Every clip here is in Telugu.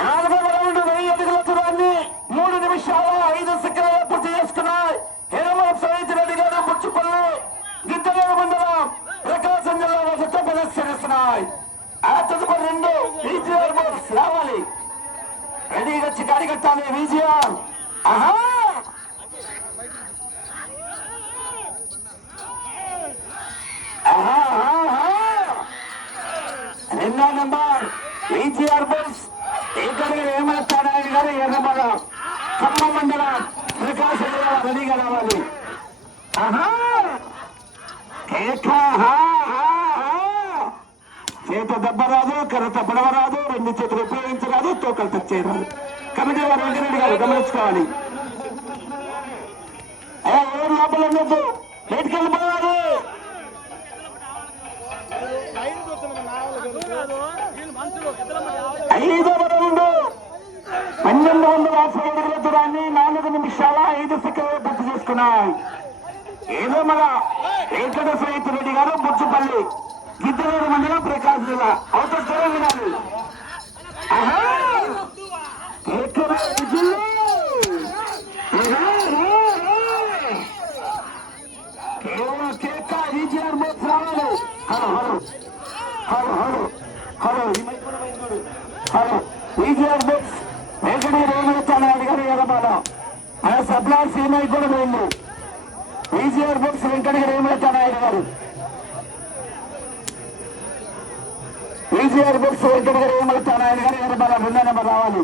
నాలుగవ రౌండ్ వెయ్యి అడుగుల దూరాన్ని మూడు నిమిషాల ఐదు సెకండ్ల పూర్తి చేసుకున్నాయి హేమల సహిత్ రెడ్డి గారు ముచ్చుపల్లి గిద్దలూరు మండలం ప్రకాశం జిల్లా వద్ద ప్రదర్శనిస్తున్నాయి ఆ తదుపరి రెండు విజిఆర్ రావాలి రెడీగా వచ్చి కాడిగట్టాలి విజిఆర్ ఆహా ఆహా రెండో నంబర్ విజిఆర్ బోర్డ్స్ ఇక్కడ ఏమస్తారాయణ గారు ఎర్రమల ఖమ్మం మండల ప్రకాశం జిల్లా రెడీగా రావాలి హా, హా, చేత దెబ్బ రాదు కర్రత పడవ రాదు రెండు చేతులు ఉపయోగించరాదు తోకలు తెచ్చేయరాదు. కమిటీ వారు వెంకరెడ్డి గారు గమనించుకోవాలి ఏ, ఏం లోపల ఉండొద్దు బయటికి వెళ్ళిపోవాలి ఐదవ రౌండ్ పన్నెండు వందల యాభై అడుగుల దూరాన్ని నాలుగు నిమిషాల ఐదు సెకండ్లు పూర్తి చేసుకున్నాయి ఏదో మన వెంకట సహిత్ రెడ్డి గారు బుచ్చుపల్లి గిద్దలూరు మండలం ప్రకాశ్ జిల్లా అవతల వినాలి ఆహా! ఎక్కడ విజులు? ఆహా! ఆహా! కేవలం కేక విజిఆర్ బోత్ రావాలి hello hello hello hello hello ఈ మైక్ కూడా మైక్ కూడా. హలో విజిఆర్ బోత్ వెంకట రేణుచానాయుడు గారు ఎగబాల మన సప్లాయర్స్ ఈ మైక్ కూడా పోయింది విజిఆర్ వెంకట గారు వెంకట గారు ఎగబాల రెండో నెంబర్ రావాలి?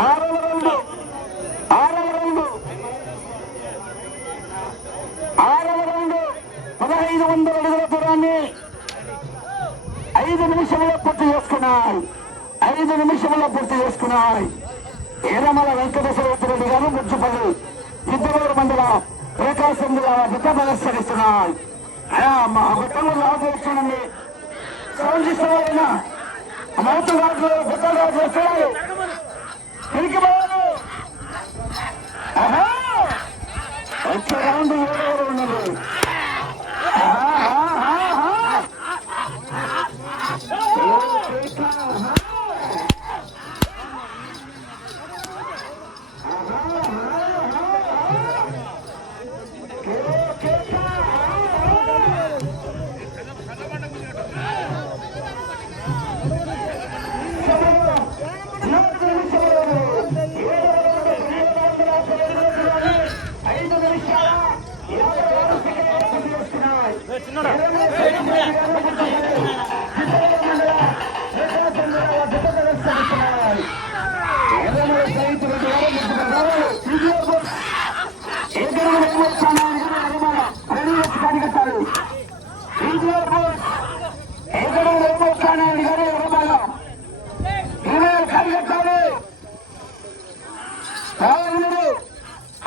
ఆరవ ఆరవ ఆరవ పదహైదు వందల అడుగుల దూరాన్ని ఐదు నిమిషంలో పూర్తి చేసుకున్నాయి. ఐదు నిమిషంలో పూర్తి చేసుకున్నాయి. ఏరమల వెంకటేశ్వర రెడ్డి గారు ముచ్చుపల్లి ఇద్దరు మండల ప్రకాశం జిల్లా బిడ్డ ప్రదర్శనిస్తున్నాయి. మా బిడ్డలు లాభం చూడండి సౌండ్ ఇస్తున్నారు మౌత రాజు బిడ్డలు రాజు వస్తున్నాయి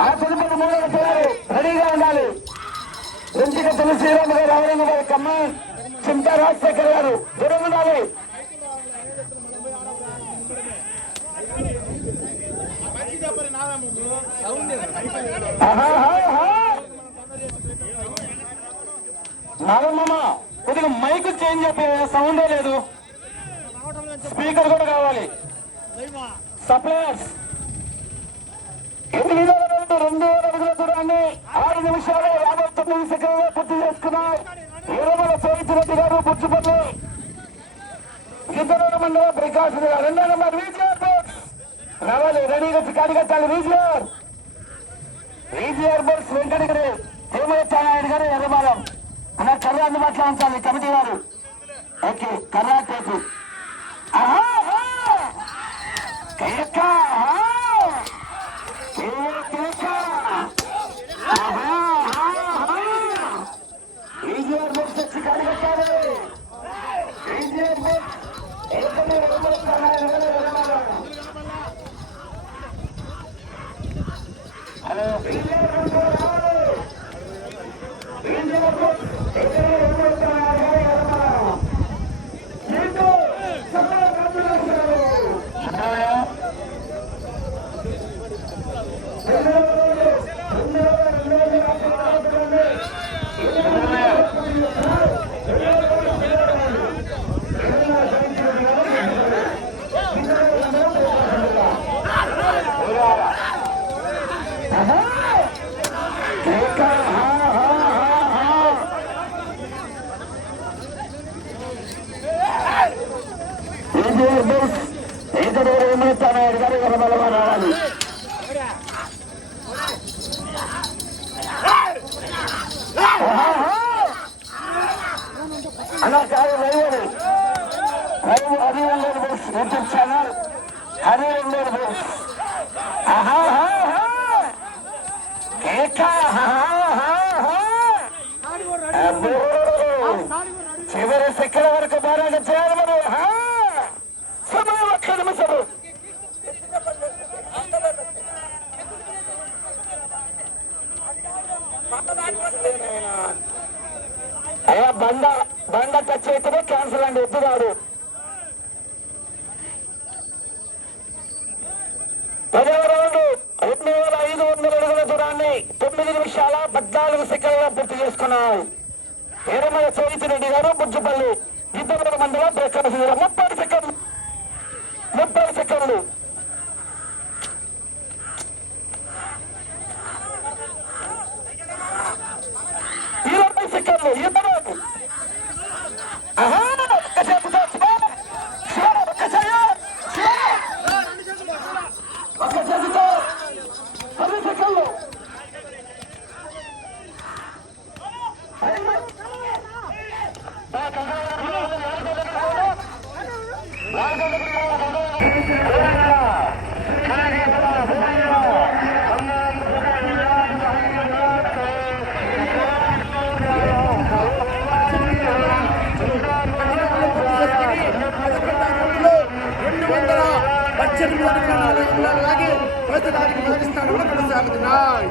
ఆ తదుపరి మూడవ పిల్లలు రెడీగా ఉండాలి ఎంపిక తులసిరామ్ గారు ఔరంగాబాద్ కమ్మ చింతా రాజశేఖర్ గారు దూరం ఉండాలి నాగమ్మ కొద్దిగా మైక్ చేంజ్ అయిపోయా సౌండే లేదు. స్పీకర్ కూడా కావాలి. సప్లయర్స్ రెండు వేల అడుగుల దూరాన్ని ఆరు నిమిషాలు యాభై తొమ్మిది సెకండ్లు పూర్తి చేసుకున్నాయి ఇరవై చైతు రెడ్డి గారు పుచ్చుపల్లి గిద్దలూరు మండలం ప్రకాశ్ రెండో నెంబర్ వీజిఆర్ రావాలి రెడీగా చికాడి కట్టాలి వీజిఆర్ ఈజీఆర్ బోర్డ్స్ వెంకటగిరి హేమలత నాయుడు గారు ఎర్రబాలం అన్న కర్ర అందుబాటులో ఉంచాలి కమిటీ వారు. ఓకే కర్ర టేపు ఆహా! Oh. బలమా రావాలి అలా కాదు live live Hari wonder books YouTube channel Hari wonder books చివరి శిఖర వరకు పోరాట క్యాన్సిల్ అండి పదవ రౌండ్ రెండు వేల ఐదు వందల అడుగుల దూరాన్ని తొమ్మిది నిమిషాల పద్నాలుగు సెకండ్ల పూర్తి చేసుకున్నాయి ఏరమల చోయితిరెడ్డి గారు రెండు వందల పద్దెనిమిది అడుగుల కొనసాగుతున్నాయి.